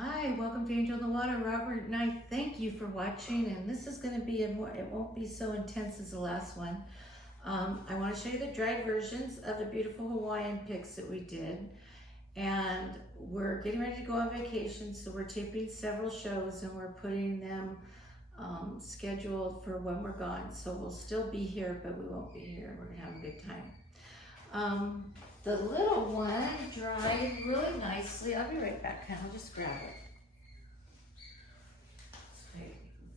Hi, welcome to Angel in the Water. Robert and I thank you for watching, and this is going to be it won't be so intense as the last one. I want to show you the dried versions of the beautiful Hawaiian pics that we did, and we're getting ready to go on vacation, so we're taping several shows and we're putting them scheduled for when we're gone. So we'll still be here, but we won't be here. We're going to have a good time. The little one dried really nicely. I'll be right back, I'll just grab it. Okay,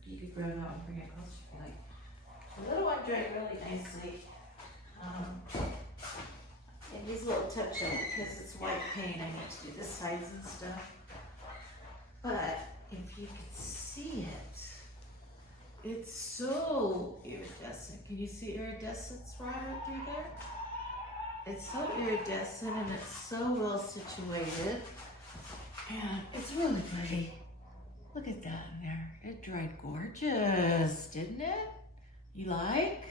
you can grab it out and bring it closer if you like. The little one dried really nicely. It needs a little touch up because it's white paint. I need to do the sides and stuff. But if you can see it, it's so iridescent. Can you see iridescence right through there? It's so iridescent and it's so well situated, and it's really pretty. Look at that in there. It dried gorgeous, didn't it? You like?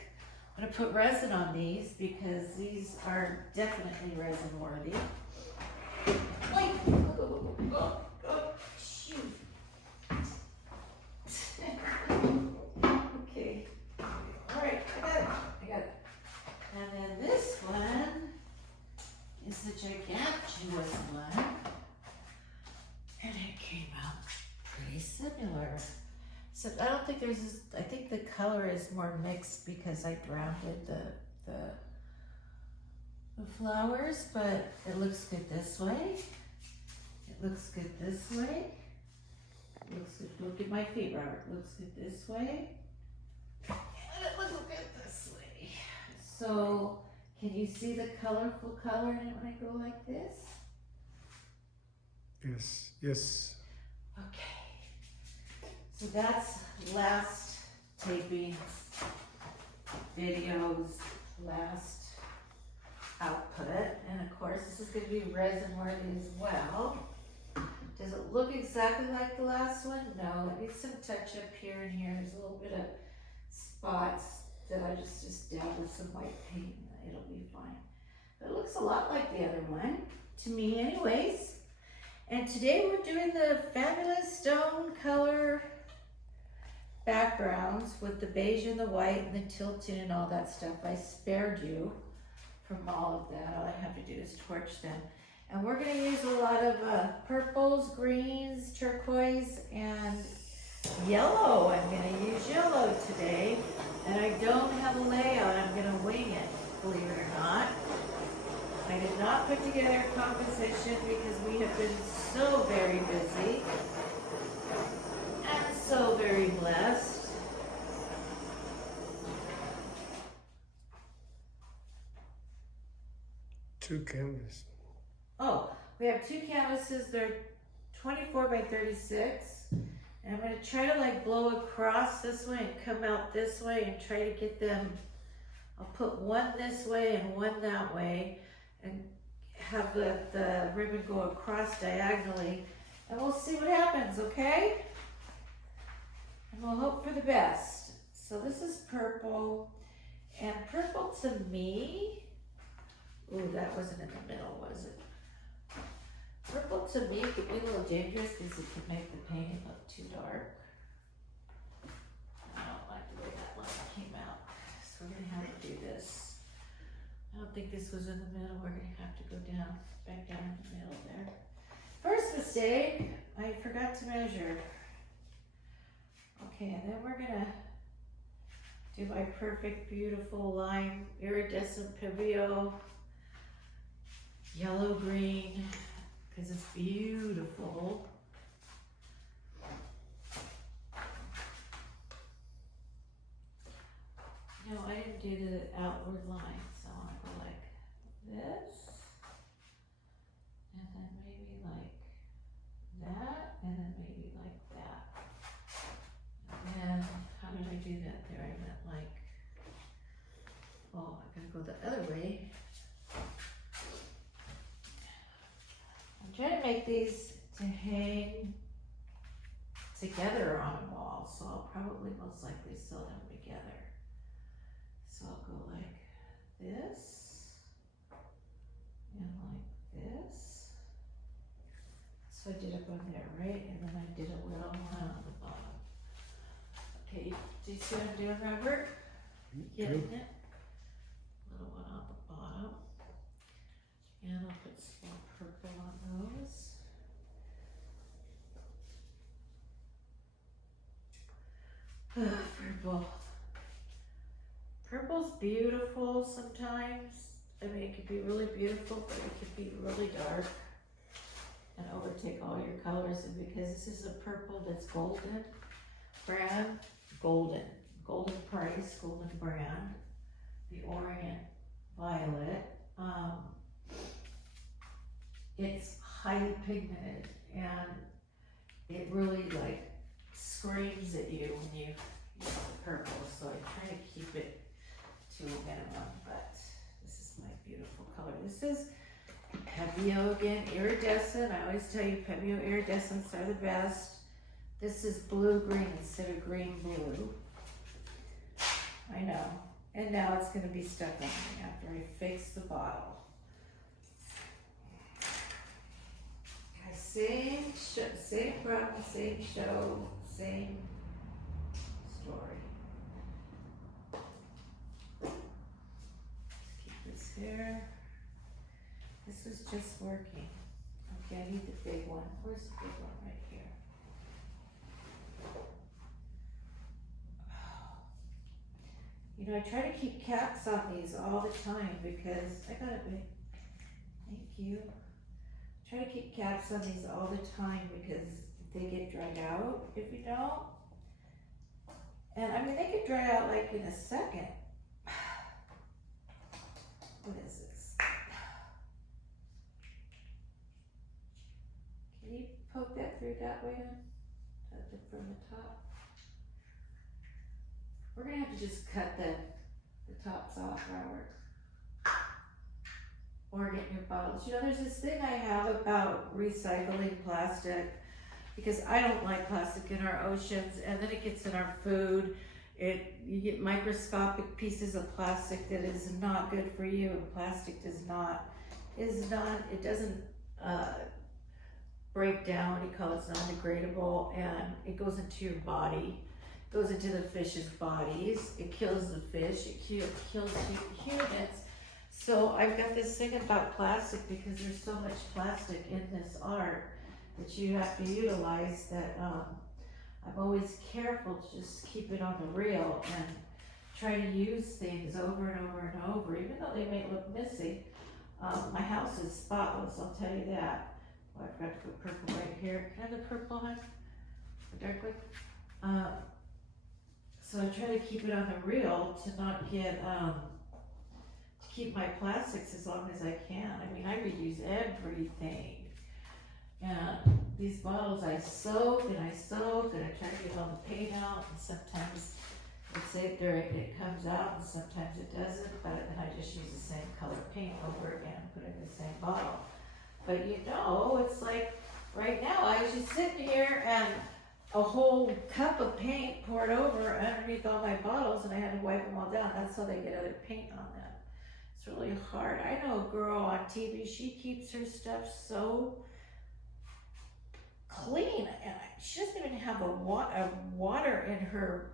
I'm gonna put resin on these because these are definitely resin worthy. Wait, shoot. Okay, all right, I got it. And then this one is the gigantuous one, and it came out pretty similar. So I don't think I think the color is more mixed because I grounded the flowers, but it looks good this way. It looks good this way. It looks good. Look at my feet, Robert. It looks good this way. And it looks good this way. So, can you see the colorful color in it when I go like this? Yes. Okay. So that's last tapings, videos, last output. And of course, this is going to be resin worthy as well. Does it look exactly like the last one? No, it needs some touch up here and here. There's a little bit of spots that I just dabbed with some white paint. It'll be fine. But it looks a lot like the other one, to me anyways. And today we're doing the fabulous stone color backgrounds with the beige and the white and the tilting and all that stuff. I spared you from all of that. All I have to do is torch them. And we're gonna use a lot of purples, greens, turquoise, and yellow. I'm gonna use yellow today. And I don't have a layout, I'm gonna wing it, believe it or not. I did not put together a composition because we have been so very busy and so very blessed. Two canvases. Oh, we have two canvases, they're 24 by 36. And I'm going to try to like blow across this way and come out this way and try to get them. I'll put one this way and one that way and have the ribbon go across diagonally. And we'll see what happens, okay? And we'll hope for the best. So this is purple. And purple to me, ooh, that wasn't in the middle, was it? Purple to me could be a little dangerous because it could make the painting look too dark. I don't like the way that line came out. So we're gonna have to do this. I don't think this was in the middle. We're gonna have to go down, back down in the middle there. First mistake, I forgot to measure. Okay, and then we're gonna do my perfect, beautiful lime, iridescent Pavio, yellow green, because it's beautiful. No, I didn't do the outward lines. I want to go like this, and then maybe like that, and then maybe like that. And then, how did I do that there? I meant like, oh, I gotta go the other way. I'm trying to make these to hang together on a wall, so I'll probably most likely sew them together. So I'll go like this and like this. So I did up on there, right? And then I did a little one on the bottom. Okay, do you see what I'm doing, Robert? Getting it? Little one on the bottom. And I'll put some purple on those. Purple. Purple's beautiful sometimes. I mean, it could be really beautiful, but it could be really dark and overtake all your colors. And because this is a purple that's golden brand, golden price, golden brand, the Orient Violet. It's highly pigmented and it really like screams at you when you use the purple. So I try to keep it to a minimum, but this is my beautiful color. This is Pebeo again, iridescent. I always tell you Pebeo iridescents are the best. This is blue-green instead of green-blue. I know. And now it's going to be stuck on me after I fix the bottle. Same problem, same show, same story. Let's keep this here. This is just working. Okay, I need the big one. Where's the big one? Right here. You know, I try to keep caps on these all the time because I got it big. Thank you. Try to keep caps on these all the time because they get dried out if you don't. And I mean, they could dry out like in a second. What is this? Can you poke that through that way then? From the top? We're gonna have to just cut the tops off, Robert. Or get new bottles. You know, there's this thing I have about recycling plastic because I don't like plastic in our oceans, and then it gets in our food. You get microscopic pieces of plastic that is not good for you, and plastic it doesn't break down. What do you call it? It's non-degradable, and it goes into your body, goes into the fish's bodies. It kills the fish. It kills humans. So I've got this thing about plastic because there's so much plastic in this art that you have to utilize that I'm always careful to just keep it on the reel and try to use things over and over and over, even though they may look messy. My house is spotless, I'll tell you that. Oh, I forgot to put purple right here. Can I have the purple on? The dark one? So I try to keep it on the reel to not get keep my plastics as long as I can. I mean, I reuse everything. And these bottles I soak and I try to get all the paint out, and sometimes it comes out and sometimes it doesn't, but then I just use the same color paint over again and put it in the same bottle. But you know, it's like right now I was just sitting here and a whole cup of paint poured over underneath all my bottles and I had to wipe them all down. That's how they get other paint on them. It's really hard. I know a girl on TV, she keeps her stuff so clean, and she doesn't even have a water in her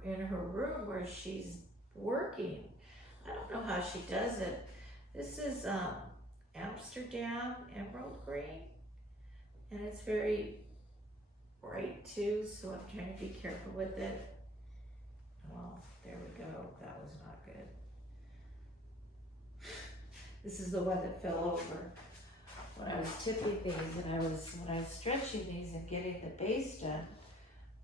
room where she's working. I don't know how she does it. This is Amsterdam emerald green, and it's very bright too, so I'm trying to be careful with it. Well, there we go. That was not good. This is the one that fell over when I was tipping these, and when I was stretching these and getting the base done.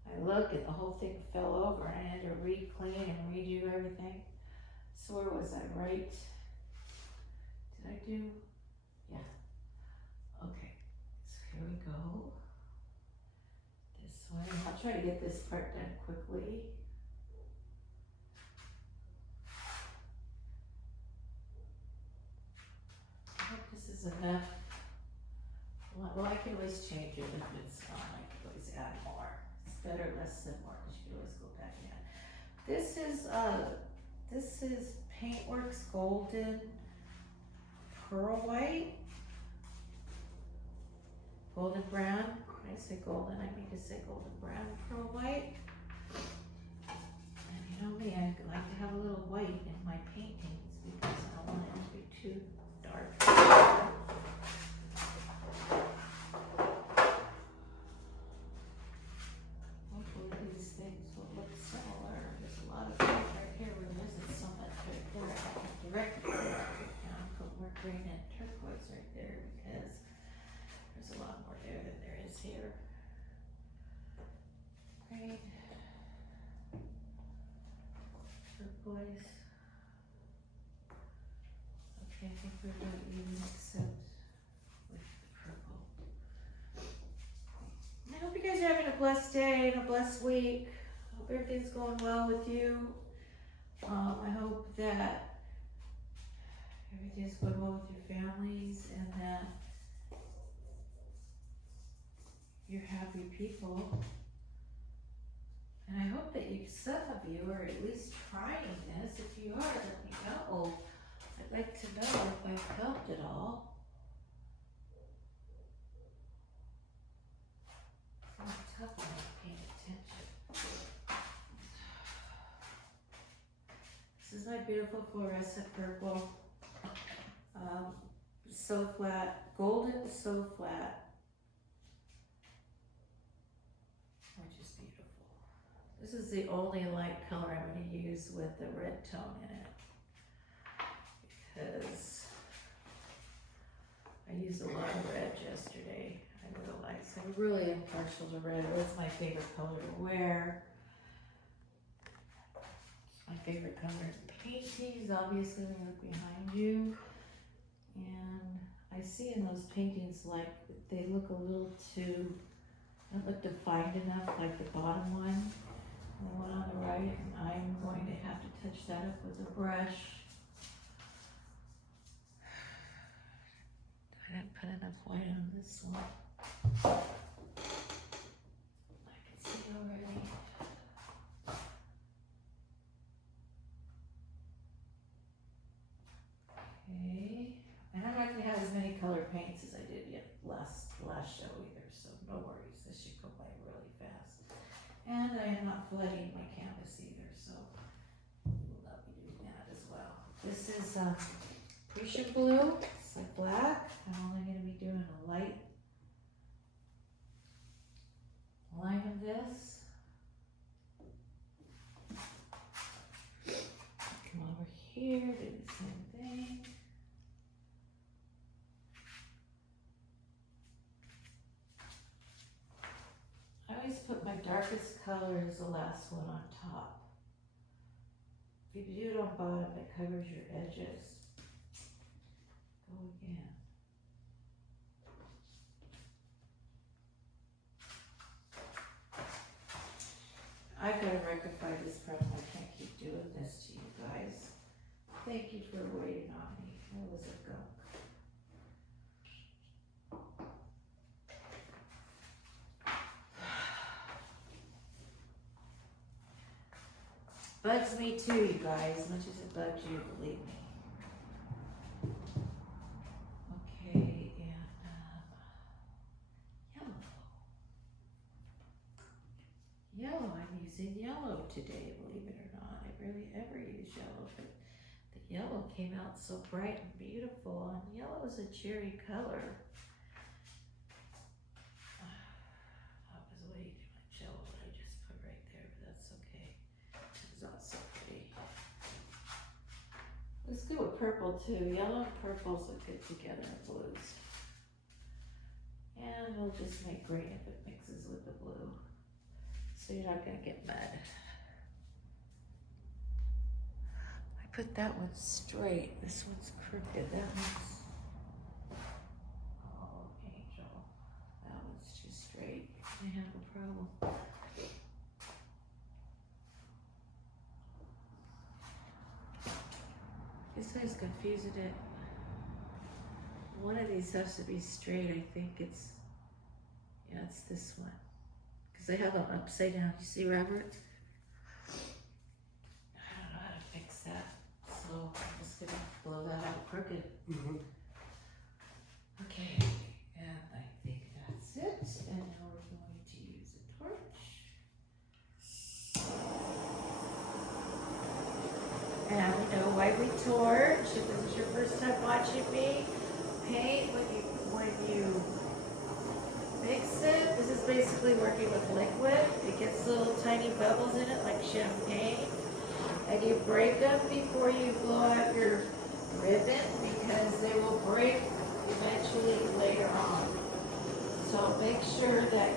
I look and the whole thing fell over, and I had to re-clean and redo everything. So where was I? Right? Did I do? Yeah. Okay. So here we go. This one. I'll try to get this part done quickly. I hope this is enough. Well, I can always change it if it's not. I can always add more. It's better less than more, because you can always go back in. This is Paintworks Golden Pearl White. golden brown. When I say golden, I mean to say golden brown pearl white. And you know me, I like to have a little white in my paintings because I don't want it to be too dark. Hopefully these things will look similar. There's a lot of things right here where there isn't so much right there. I have to direct it now and put more green and turquoise right there because there's a lot more there than there is here. Green, turquoise. Okay, I think we're about even except with the purple. I hope you guys are having a blessed day and a blessed week. Hope everything's going well with you. I hope that everything's going well with your families and that you're happy people. And I hope that some of you are at least trying this. If you are, let me know. I'd like to know if I've helped at all. It's not tough when I'm paying attention. This is my beautiful fluorescent purple. So flat, golden so flat. Which is beautiful. This is the only light color I'm going to use with the red tone in it. Because I used a lot of red yesterday. I realized I'm really impartial to red. Red's my favorite color to wear. It's my favorite color in paintings, obviously when you look behind you. And I see in those paintings like they look a little too, don't look defined enough, like the bottom one. And the one on the right, and I'm going to have to touch that up with a brush. I didn't put enough white on this one. I can see already. Okay. And I'm not going to have as many color paints as I did yet last show either, so no worries. This should go by really fast. And I am not flooding my canvas either, so we'll not be doing that as well. This is Prussian blue. It's like black. I'm only going to be doing a light line of this. Come over here, do the same thing. I always put my darkest color as the last one on top. If you do it on bottom, it covers your edges. Go again. I've got to rectify this problem. I can't keep doing this to you guys. Thank you for waiting on me. That was a gunk. Bugs me too, you guys, as much as it bugs you, believe me. Okay, and yellow. I'm using yellow today, believe it or not. I rarely ever use yellow, but the yellow came out so bright and beautiful, and yellow is a cheery color. I was waiting too much yellow, what I just put right there, but that's okay. It's not so pretty. Let's go with purple too. Yellow and purples look good together in blues. And we'll just make green if it mixes with the blue. So you're not gonna get mud. I put that one straight. This one's crooked. That one's, oh, angel. That one's too straight. I have a problem. This guy's confusing it. One of these has to be straight. I think it's, yeah, it's this one. Because they have them upside down. You see, Robert? I don't know how to fix that. So I'm just going to blow that out crooked. Mm-hmm. Okay. And I think that's And you know why we torch. If this is your first time watching me paint, when you mix it, this is basically working with liquid. It gets little tiny bubbles in it like champagne. And you break them before you blow out your ribbon because they will break eventually later on. So make sure that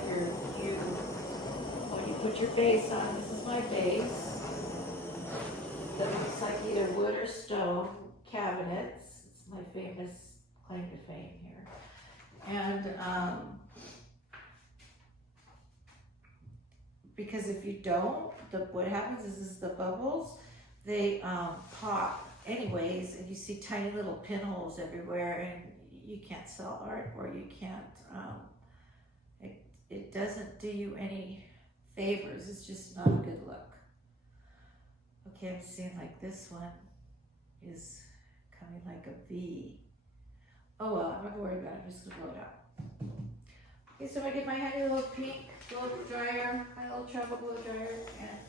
when you put your base on, this is my base that looks like either wood or stone cabinets. It's my famous claim to fame here. And because if you don't, what happens is the bubbles, they pop anyways, and you see tiny little pinholes everywhere, and you can't sell art, or you can't, it doesn't do you any favors. It's just not a good look. Okay, I'm seeing like this one is coming like a V. Oh well, I'm not gonna worry about it, I'm just gonna blow it out. Okay, so I get my handy little pink blow dryer, my little travel blow dryer, and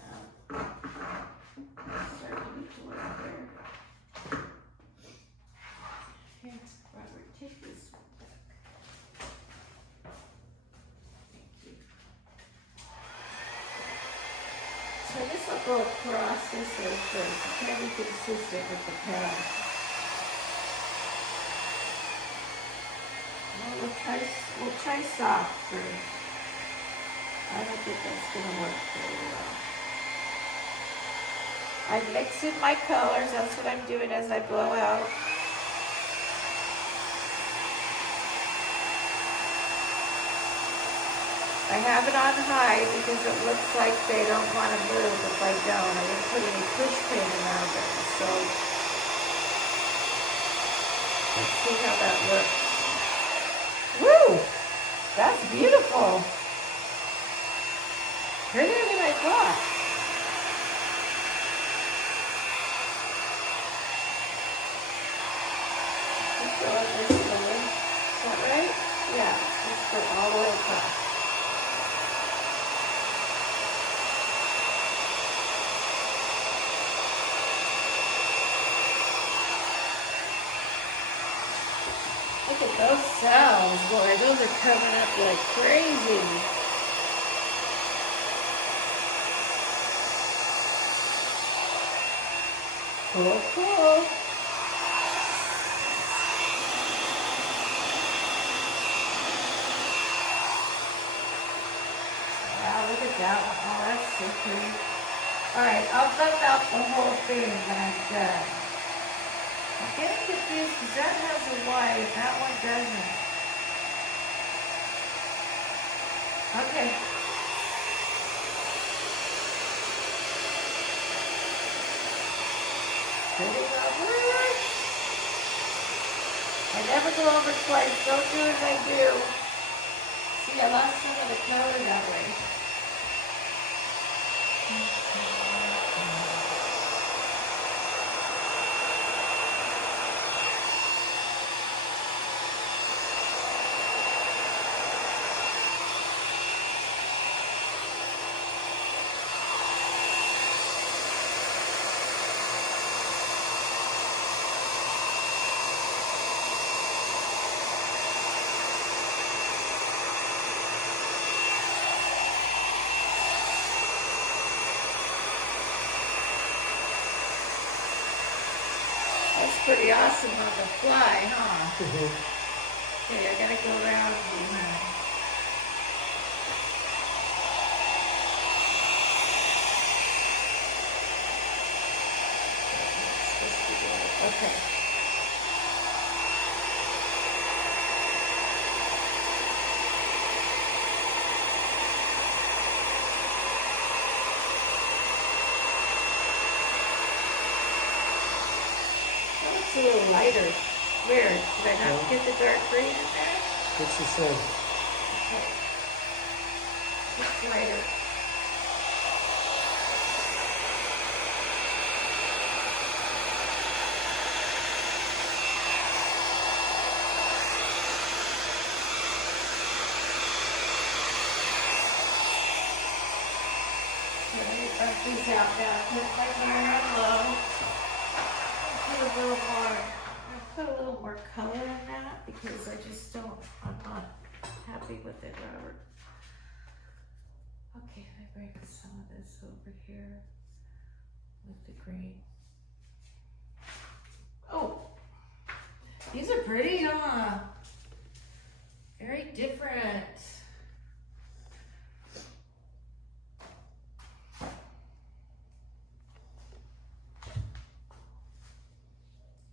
start to get to work there. Okay, Robert, take this one back. Thank you. So this will go across this way first. It's gotta be consistent with the pen. Well, we'll try soft first. I don't think that's gonna work very well. I'm mixing my colors. That's what I'm doing as I blow out. I have it on high because it looks like they don't want to move if I don't. I didn't put any push pin around it. So let's see how that looks. Woo! That's beautiful. Prettier than I thought. Keep going this way. Is that right? Yeah. Let's go all the way across. Look at those cells, boy. Those are coming up like crazy. Cool, cool. Wow, look at that one. Oh, that's so pretty. Alright, I'll buff out the whole thing when I'm done. I'm getting confused because that has a white and that one doesn't. Okay. Pretty Robert. I never go over twice. Don't do as I do. See, I lost some of the color that way. That's pretty awesome on the fly, huh? Okay, I gotta go around behind. Okay. It's a little lighter. Weird. Did I not get the dark green in there? It's the same. Okay. It's lighter. Okay, let me brush these out now. Put my mirror on low. put a little more, I put a little more color in that because I just don't, I'm not happy with it, Robert. Okay, let me bring some of this over here with the green. Oh, these are pretty, huh? Very different.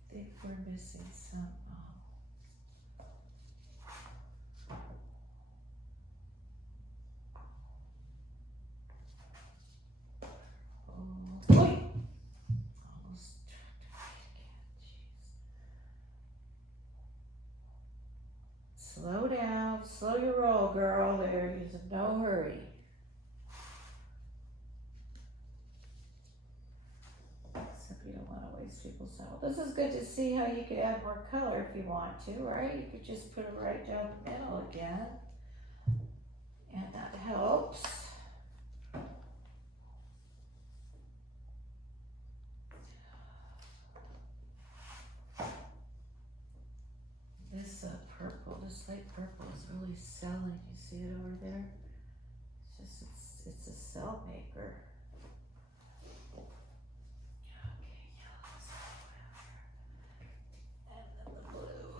I think we're missing some. Oh, wait. Almost. Slow down, slow your roll, girl. There is no hurry. Except you don't want to waste people's time. This is good to see how you could add more color if you want to, right? You could just put it right down the middle again. And that helps. This purple, this light purple is really selling. You see it over there? It's just, it's a cell maker. Okay, yellows. And then the blue.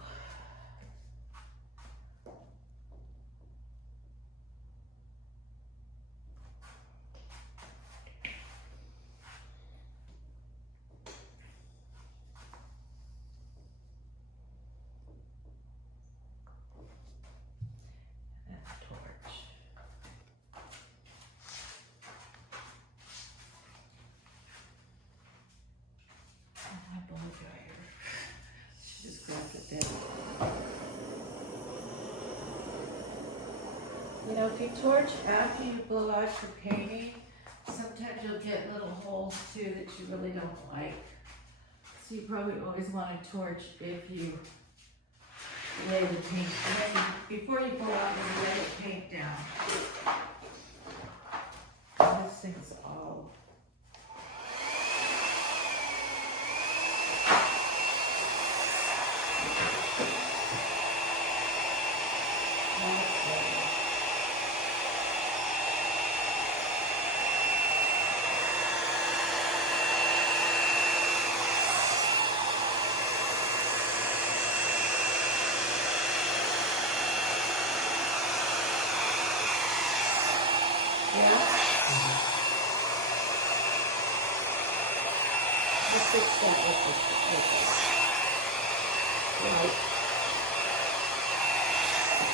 And the torch. And my blow dryer. She just grabbed it there. You know, if you torch after you blow out your painting, sometimes you'll get little holes too that you really don't like. So you probably always want to torch if you lay the paint, before you blow out, you lay the paint down. This thing's all. Yeah? Just fix that with this. Right.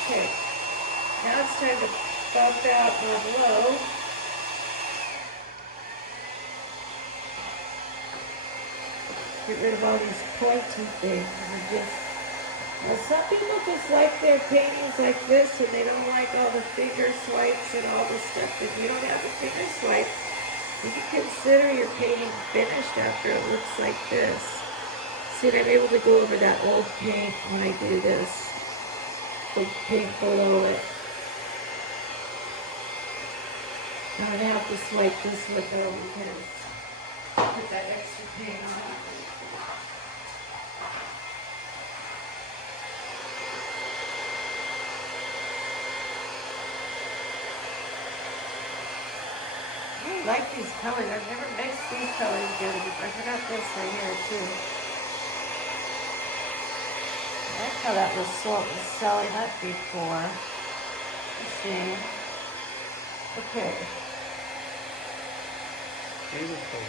Okay. Now it's time to bump out our blow. Get rid of all these pointy things and just. Well, some people just like their paintings like this and they don't like all the finger swipes and all the stuff. If you don't have the finger swipes, you can consider your painting finished after it looks like this. See, and I'm able to go over that old paint when I do this. The paint below it. I'm going to have to swipe this with though because put that extra paint on it. I like these colors. I've never mixed these colors together before. I got this right here too. I like how that was selling up before. Let's see. Okay. Beautiful.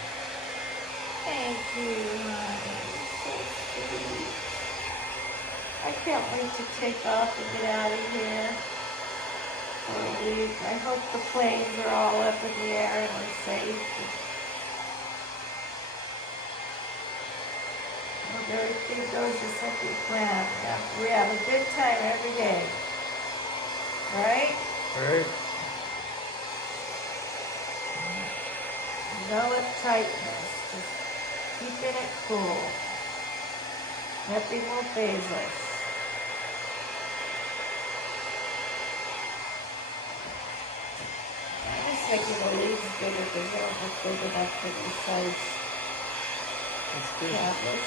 Thank you, honey. So sweet. I can't wait to take off and get out of here. I hope the planes are all up in the air and we're safe. And everything goes just like we planned. We have a good time every day. Right? Right. No uptightness. Just keeping it cool. Nothing will phase us. Making the leaves bigger because they don't look big enough for the size That's good. canvas.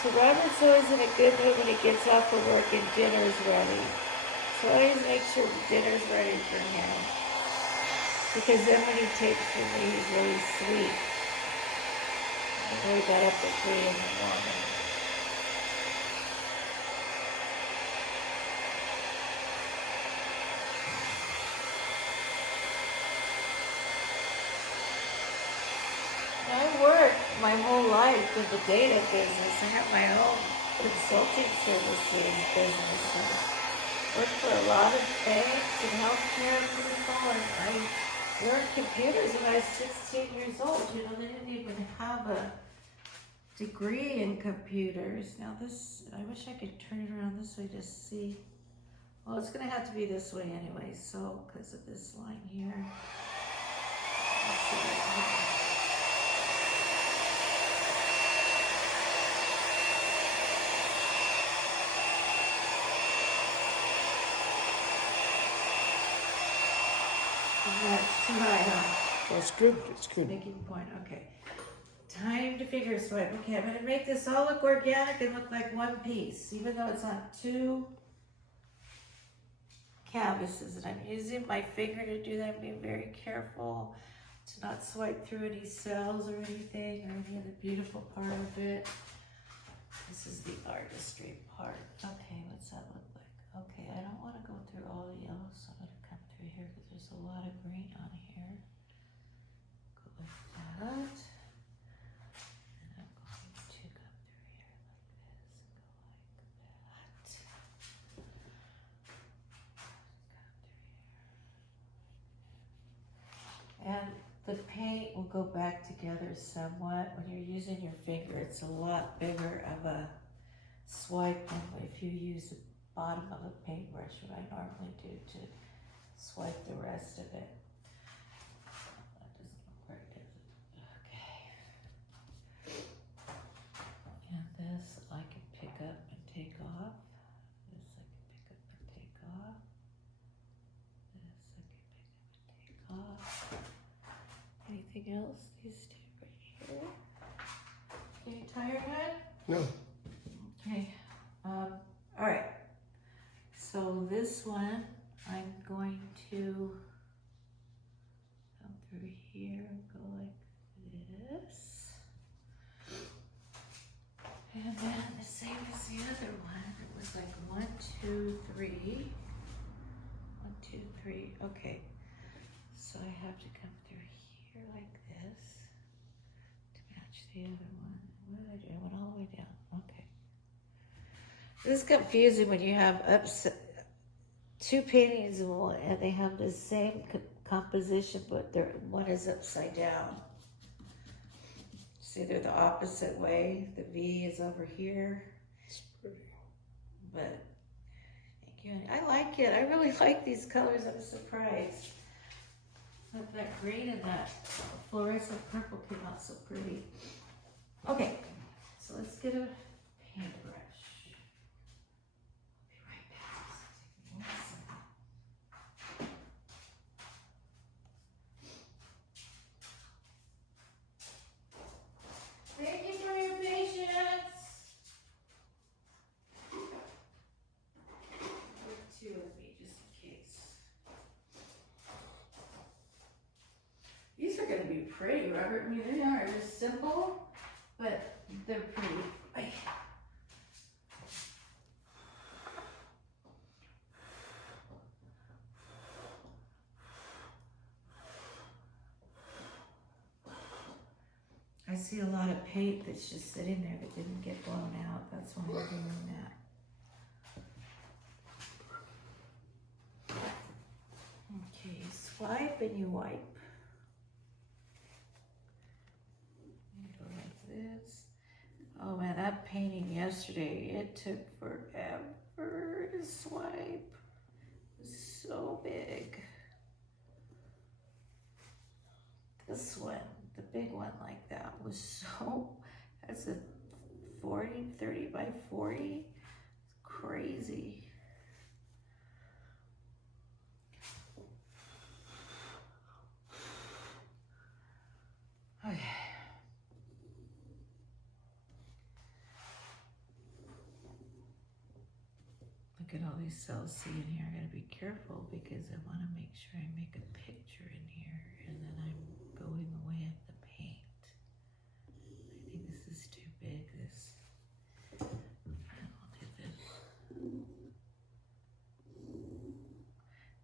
So Robert's always in a good mood when he gets off of work and dinner's ready. So I always make sure dinner's ready for him. Because then when he takes for me, he's really sweet. I know he got up at 3 in the morning. I worked my whole life in the data business. I have my own consulting services business. Worked for a lot of banks and healthcare people, and I learned computers when I was 16 years old. You know, they didn't even have a degree in computers. Now this, I wish I could turn it around this way to see. Well, it's gonna have to be this way anyway, so, because of this line here. Let's see right here. That's too high, huh? That's good. It's good. Making point, okay. Time to figure a swipe. Okay, I'm gonna make this all look organic and look like one piece, even though it's on 2 canvases. And I'm using my finger to do that. I'm being very careful to not swipe through any cells or anything, or any of the beautiful part of it. This is the artistry part. Okay, what's that look like? Okay, I don't want to go through all the yellow, so I'm gonna come through here because there's a lot of green on here. Go like that. And I'm going to come through here like this and go like that. And the paint will go back together somewhat. When you're using your finger, it's a lot bigger of a swipe than if you use the bottom of a paintbrush, what I normally do to swipe the rest of it. That doesn't look right, does it? Okay. And this I can pick up and take off. This I can pick up and take off. This I can pick up and take off. Anything else? These two right here. Are you tired yet? No. Okay. All right. So this one, I'm going to come through here and go like this. And then the same as the other one. It was like 1, 2, 3. 1, 2, 3. Okay. So I have to come through here like this to match the other one. What did I do? I went all the way down. Okay. This is confusing when you have two paintings and they have the same composition, but one is upside down. See, they're the opposite way. The V is over here. It's pretty. But thank you. I like it. I really like these colors. I'm surprised. That green and that fluorescent purple came out so pretty. Okay, so let's get a paintbrush. I'll be right back. Take me 1 second. Thank you for your patience. With 2 of me, just in case. These are going to be pretty, Robert. I mean, they are just simple, but they're pretty. I see a lot of paint that's just sitting there that didn't get blown out. That's why I'm doing that. Okay, you swipe and you wipe. You go like this. Oh man, that painting yesterday, it took forever to swipe. It was so big. This one, the big one like that, was so, that's a 30 by 40. It's crazy. Okay. look at all these cells. See in here, I gotta be careful because I want to make sure I make a picture in here, and then I'm going away at the paint. I think this is too big. This. I'll do this.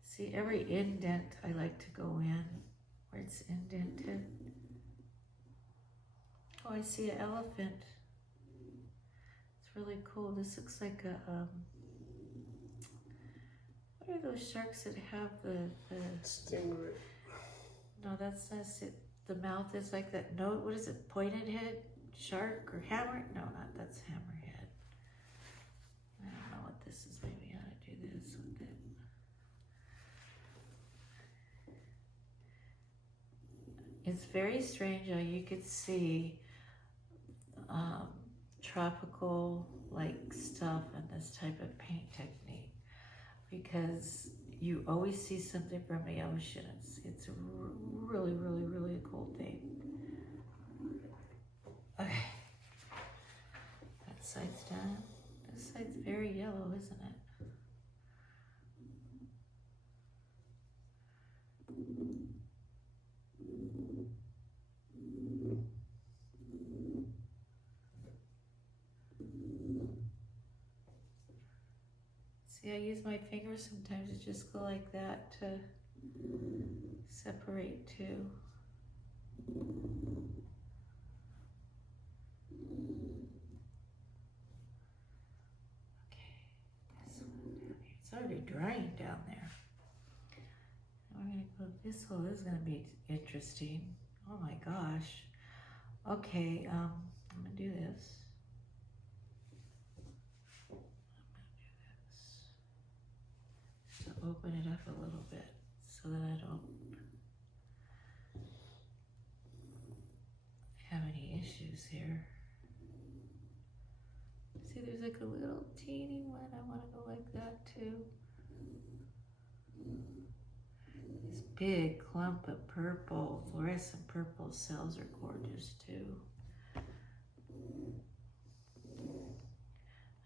See, every indent I like to go in where it's indented. Oh, I see an elephant. It's really cool. This looks like a what are those sharks that have the Stingray. No, that's not it. The mouth is like that. No, what is it? Pointed head shark or hammer? No, not that's hammerhead. I don't know what this is. Maybe I ought to do this with it. It's very strange how you could see tropical like stuff in this type of paint technique, because you always see something from the ocean. It's a really, really, really a cool thing. Okay, that side's done. This side's very yellow, isn't it? See, I use my fingers sometimes to just go like that to separate too. Okay, this one down here. It's already drying down there. Now we're gonna go this hole. This is gonna be interesting. Oh my gosh. Okay, I'm gonna do this. Open it up a little bit so that I don't have any issues here. See, there's like a little teeny one. I want to go like that too. These big clump of purple, fluorescent purple cells are gorgeous too.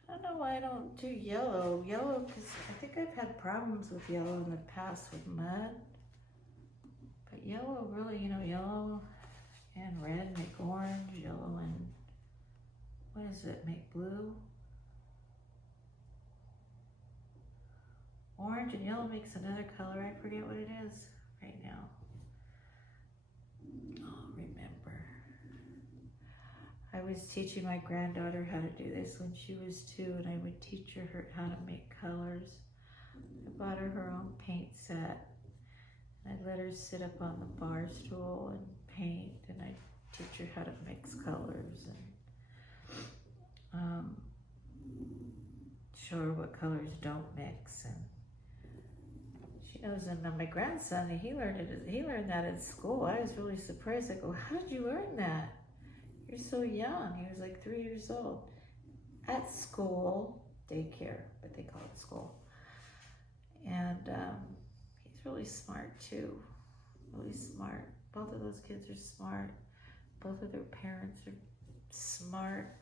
I don't know why I don't do yellow. Yellow, because I think I've had problems with yellow in the past with mud. But yellow really, yellow and red make orange, yellow and, what is it, make blue? Orange and yellow makes another color. I forget what it is right now. I'll remember. I was teaching my granddaughter how to do this when she was 2, and I would teach her how to make colors. I bought her own paint set, and I'd let her sit up on the bar stool and paint, and I'd teach her how to mix colors and show her what colors don't mix. And she knows. And my grandson, he learned that at school. I was really surprised. I go, how did you learn that? You're so young. He was like 3 years old. At school, daycare, but they call it school. And he's really smart too. Really smart. Both of those kids are smart. Both of their parents are smart.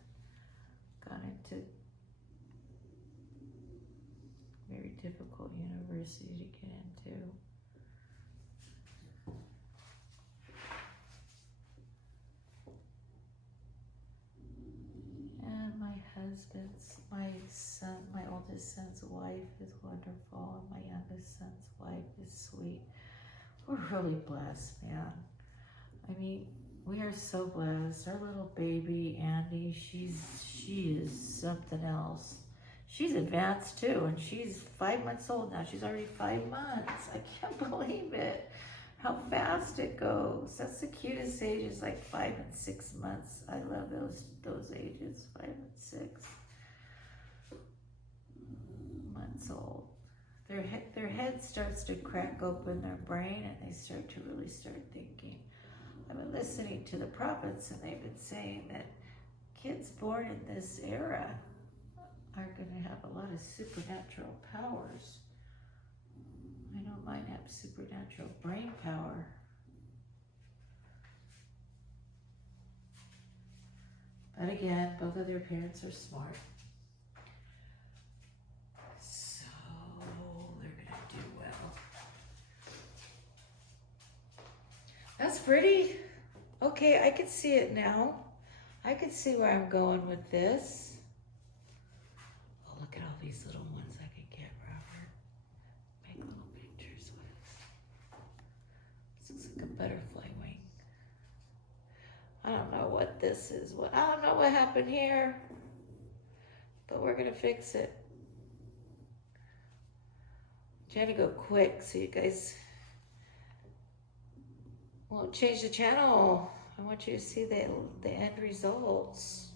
Got into very difficult university to get into. And my husband's, my oldest son's wife is wonderful, and my youngest son's wife is sweet. We're really blessed, man. I mean, we are so blessed. Our little baby, Andy, she is something else. She's advanced too, and she's 5 months old now. She's already 5 months. I can't believe it. How fast it goes. That's the cutest age, is like 5 and 6 months. I love those ages, 5 and 6 months old. Their head starts to crack open their brain, and they start to really start thinking. I've been listening to the prophets, and they've been saying that kids born in this era are going to have a lot of supernatural powers. I know mine have supernatural brain power. But again, both of their parents are smart. pretty. Okay, I can see it now. I can see where I'm going with this. Oh, look at all these little ones I can get, Robert. Make little pictures with. This looks like a butterfly wing. I don't know what this is. I don't know what happened here, but we're gonna fix it. I'm trying to go quick so you guys won't change the channel. I want you to see the end results.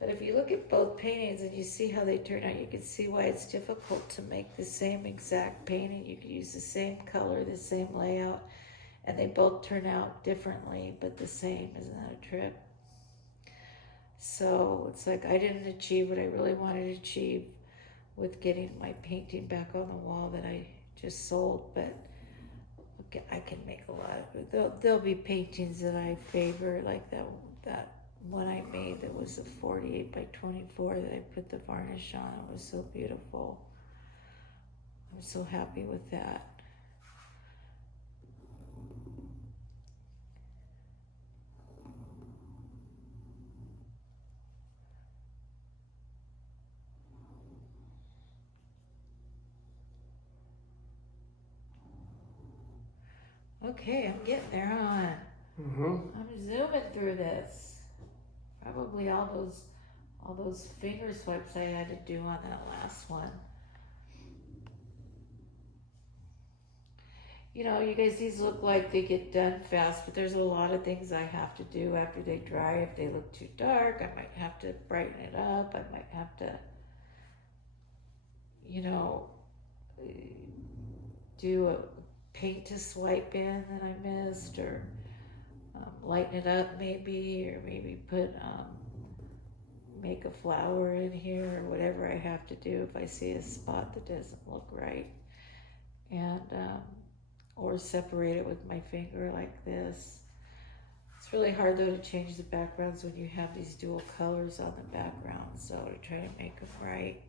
But if you look at both paintings and you see how they turn out, you can see why it's difficult to make the same exact painting. You can use the same color, the same layout, and they both turn out differently, but the same. Isn't that a trip? So it's like I didn't achieve what I really wanted to achieve with getting my painting back on the wall that I just sold, but I can make a lot of it. There'll be paintings that I favor, like that one I made that was a 48 by 24 that I put the varnish on. It was so beautiful. I'm so happy with that. Okay, I'm getting there, huh? I'm zooming through this. Probably all those finger swipes I had to do on that last one. You know, you guys, these look like they get done fast, but there's a lot of things I have to do after they dry. If they look too dark, I might have to brighten it up. I might have to, you know, do a paint to swipe in that I missed, or lighten it up maybe, or maybe put make a flower in here, or whatever I have to do if I see a spot that doesn't look right, and or separate it with my finger like this. It's really hard though to change the backgrounds when you have these dual colors on the background, so to try to make them right.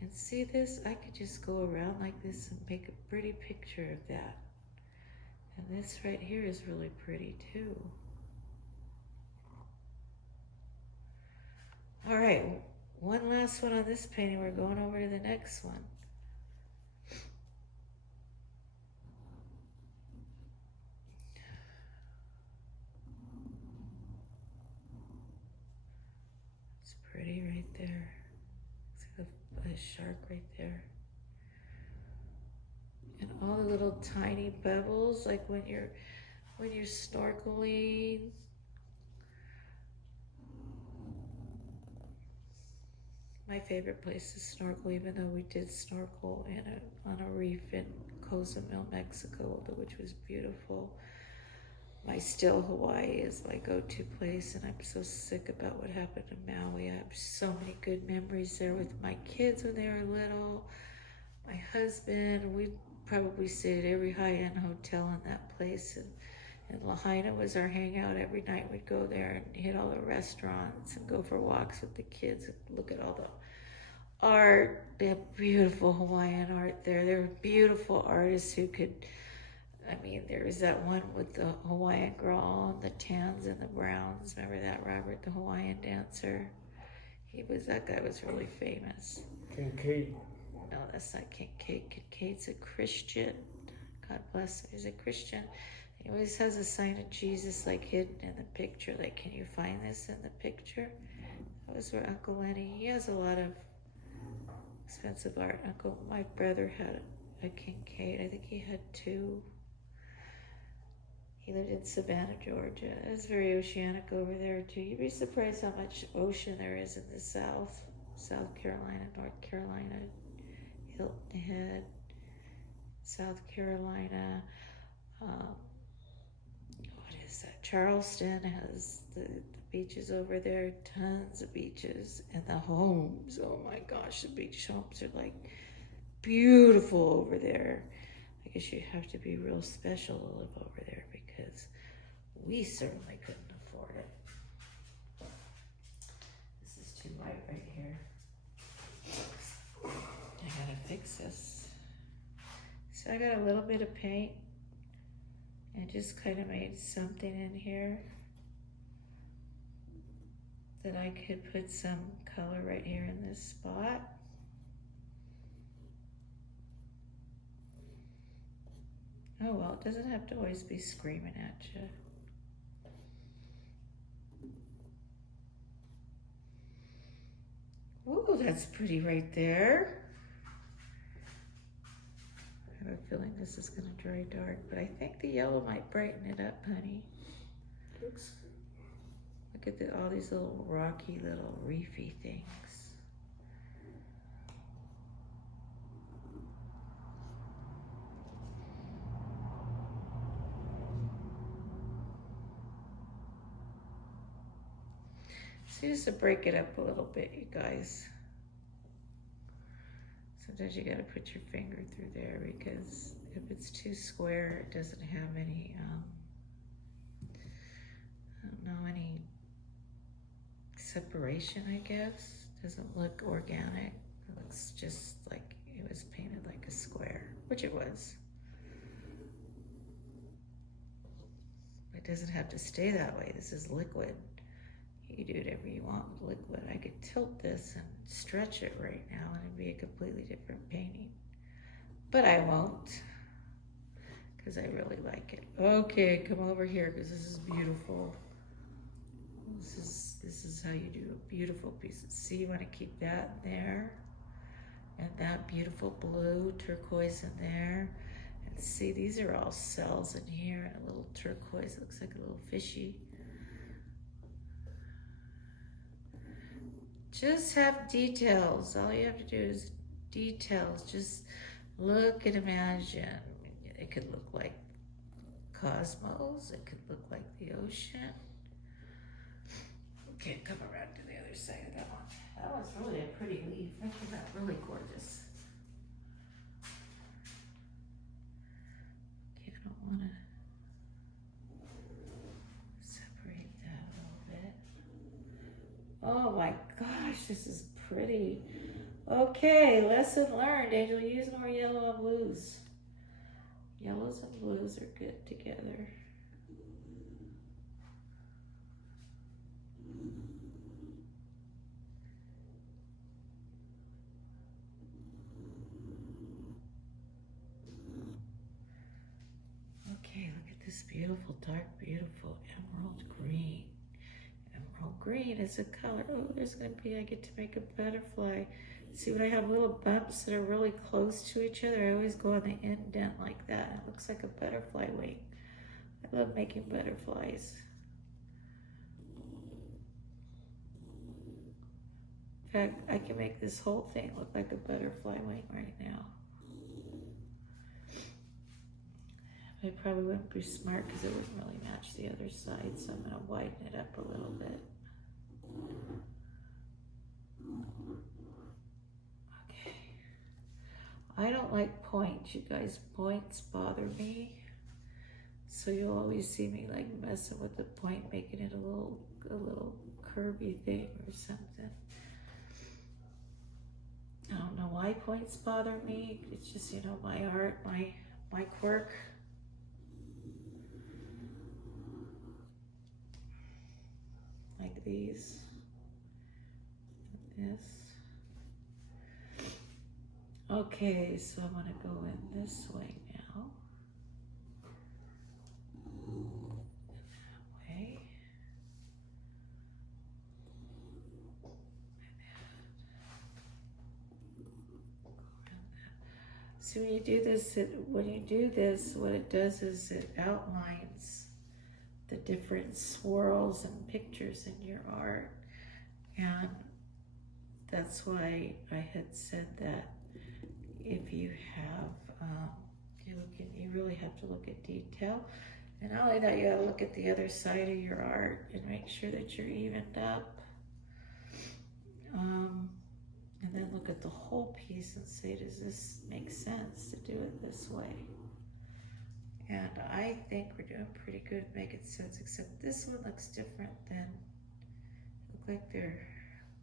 And see this? I could just go around like this and make a pretty picture of that. And this right here is really pretty too. All right, one last one on this painting. We're going over to the next one. It's pretty right there. A shark right there, and all the little tiny pebbles, like when you're snorkeling. My favorite place to snorkel, even though we did snorkel on a reef in Cozumel, Mexico, which was beautiful. My still Hawaii is my go-to place, and I'm so sick about what happened in Maui. I have so many good memories there with my kids when they were little, my husband. We probably stayed at every high-end hotel in that place, and Lahaina was our hangout. Every night we'd go there and hit all the restaurants and go for walks with the kids and look at all the art. They have beautiful Hawaiian art there. There were beautiful artists who could, I mean, there was that one with the Hawaiian girl, all the tans and the browns. Remember that, Robert, the Hawaiian dancer? That guy was really famous. Kincaid. No, that's not Kincaid. Kincaid's a Christian. God bless him. He's a Christian. He always has a sign of Jesus like hidden in the picture. Like, can you find this in the picture? That was where Uncle Lenny, he has a lot of expensive art. My brother had a Kincaid. I think he had two. He lived in Savannah, Georgia. It was very oceanic over there too. You'd be surprised how much ocean there is in the South. South Carolina, North Carolina, Hilton Head, South Carolina. What is that? Charleston has the beaches over there. Tons of beaches. And the homes. Oh my gosh, the beach homes are like beautiful over there. I guess you have to be real special to live over there, because we certainly couldn't afford it. too light right here. I gotta fix this. So I got a little bit of paint and just kind of made something in here that I could put some color right here in this spot. Oh well, it doesn't have to always be screaming at you. Ooh, that's pretty right there. I have a feeling this is gonna dry dark, but I think the yellow might brighten it up, honey. Looks Look at all these little rocky, little reefy things. So just to break it up a little bit, you guys. Sometimes you gotta put your finger through there because if it's too square, it doesn't have any, I don't know, any separation, I guess. Doesn't look organic. It looks just like it was painted like a square, which it was. It doesn't have to stay that way. This is liquid. You do whatever you want with liquid. I could tilt this and stretch it right now and it'd be a completely different painting. But I won't, because I really like it. Okay, come over here because this is beautiful. This is how you do a beautiful piece. See, you want to keep that there and that beautiful blue turquoise in there. And see, these are all cells in here and a little turquoise. It looks like a little fishy. Just have details. All you have to do is details. Just look and imagine. It could look like cosmos. It could look like the ocean. Okay, come around to the other side of that one. That one's really a pretty leaf. That came out really gorgeous. Okay, I don't want to separate that a little bit. Oh my gosh, this is pretty. Okay, lesson learned, Angel. Use more yellow and blues. Yellows and blues are good together. Okay, look at this beautiful, dark, beautiful emerald green. Emerald green is a color. Oh, there's going to be, I get to make a butterfly. See, when I have little bumps that are really close to each other, I always go on the indent like that. It looks like a butterfly wing. I love making butterflies. In fact, I can make this whole thing look like a butterfly wing right now. I probably wouldn't be smart because it wouldn't really match the other side, so I'm going to widen it up a little bit. Okay. I don't like points, you guys. Points bother me. So you'll always see me like messing with the point, making it a little curvy thing or something. I don't know why points bother me. It's just, you know, my art, my quirk. Like these, this. Okay, so I'm gonna go in this way now. That way. So when you do this, what it does is it outlines the different swirls and pictures in your art. And that's why I had said that if you have, you really have to look at detail. And not only that, you gotta look at the other side of your art and make sure that you're evened up. And then look at the whole piece and say, does this make sense to do it this way? And I think we're doing pretty good making sense, except this one looks different than, look like they're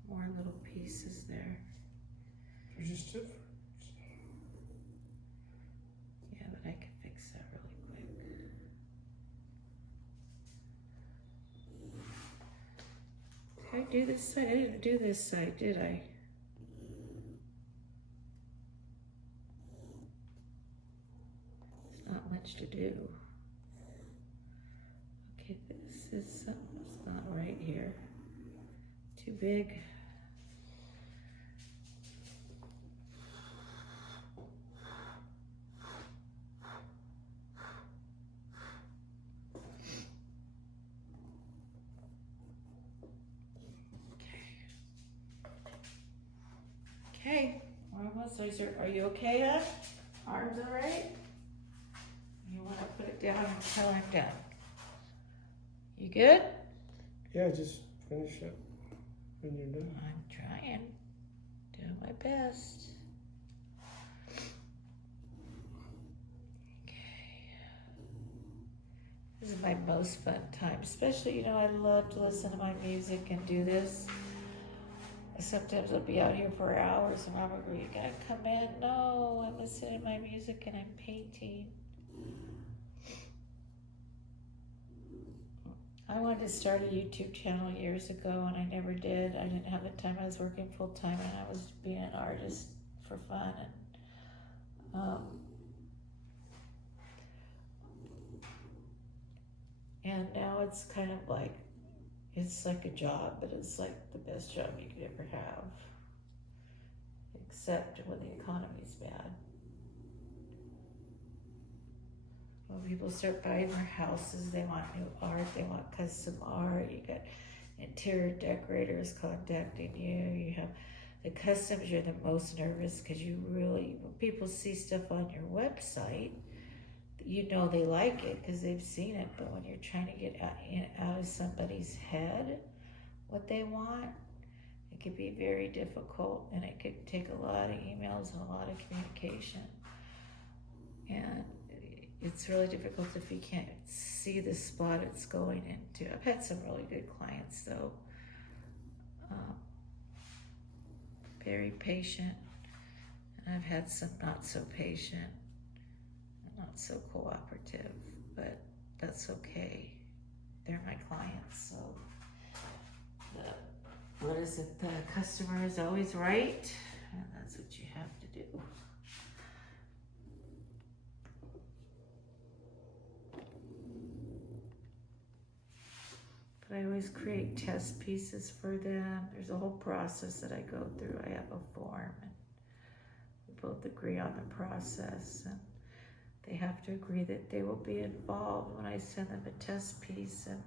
more little pieces there. They're just different. Yeah, but I can fix that really quick. Did I do this side? I didn't do this side, did I? There's not much to do. Okay, this is something's not right here. Too big. Okay, almost. Are you okay, Ed? Arms all right? You want to put it down and color it down? You good? Yeah, just finish up when you're done. I'm trying. Doing my best. Okay. This is my most fun time. Especially, you know, I love to listen to my music and do this. Sometimes I'll be out here for hours and Robert will, you gotta come in. No, I'm listening to my music and I'm painting. I wanted to start a YouTube channel years ago and I never did. I didn't have the time. I was working full time and I was being an artist for fun. And now it's kind of like, it's like a job, but it's like the best job you could ever have. Except when the economy's bad. When people start buying their houses, they want new art, they want custom art. You got interior decorators contacting you. You have the customs, you're the most nervous because you really, when people see stuff on your website, you know they like it because they've seen it, but when you're trying to get out of somebody's head what they want, it could be very difficult and it could take a lot of emails and a lot of communication. And it's really difficult if you can't see the spot it's going into. I've had some really good clients though. Very patient. And I've had some not so patient. Not so cooperative, but that's okay. They're my clients, so the customer is always right, and that's what you have to do. But I always create test pieces for them. There's a whole process that I go through. I have a form, and we both agree on the process, and they have to agree that they will be involved when I send them a test piece, and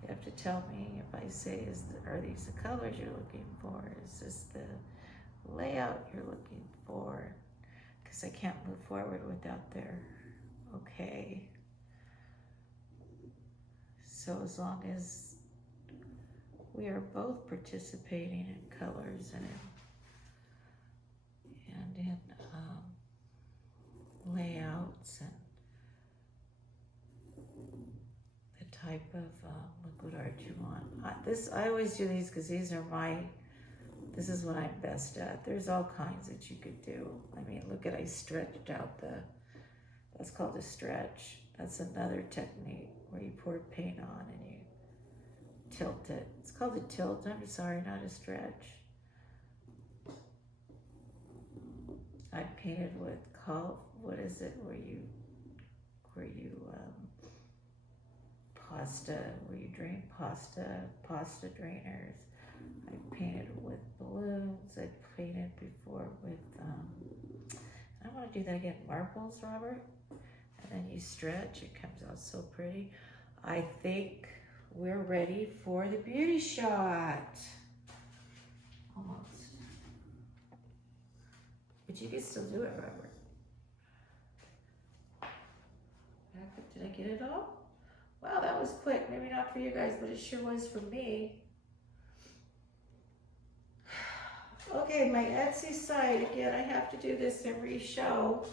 they have to tell me if I say, are these the colors you're looking for? Is this the layout you're looking for? Because I can't move forward without their okay. So as long as we are both participating in colors and in layouts and the type of liquid art you want. I always do these because this is what I'm best at. There's all kinds that you could do. I mean, look at, I stretched out that's called a stretch. That's another technique where you pour paint on and you tilt it. It's called a tilt, I'm sorry, not a stretch. I painted with what is it where you drain pasta drainers. I painted with balloons. I painted before with I want to do that again, marbles, Robert. And then you stretch, it comes out so pretty. I think we're ready for the beauty shot. Almost. But you can still do it, Robert. Did I get it all? Wow, that was quick. Maybe not for you guys, but it sure was for me. Okay, my Etsy site, again, I have to do this every show.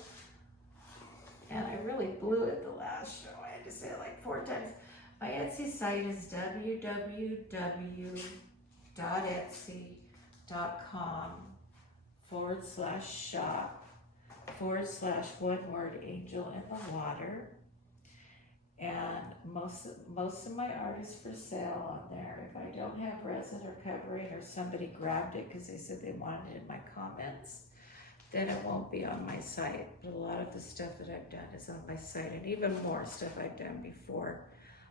And I really blew it the last show. I had to say it like 4 times. My Etsy site is www.etsy.com www.shop/one word angel in the water. And most of my art is for sale on there. If I don't have resin or covering, or somebody grabbed it because they said they wanted it in my comments, then it won't be on my site. But a lot of the stuff that I've done is on my site, and even more stuff I've done before.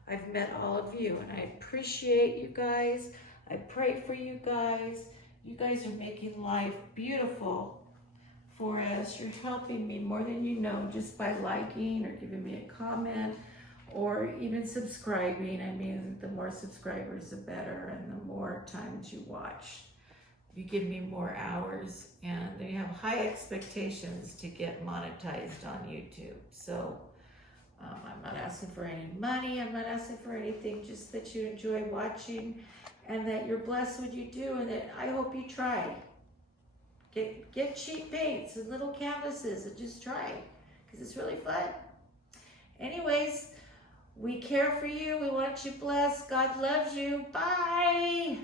I've met all of you, and I appreciate you guys. I pray for you guys. You guys are making life beautiful for us. You're helping me more than you know, just by liking or giving me a comment or even subscribing. I mean, the more subscribers, the better, and the more times you watch. You give me more hours, and you have high expectations to get monetized on YouTube. So I'm not asking for any money. I'm not asking for anything, just that you enjoy watching and that you're blessed what you do, and that I hope you try. Get cheap paints and little canvases and just try, because it's really fun. Anyways, we care for you. We want you blessed. God loves you. Bye.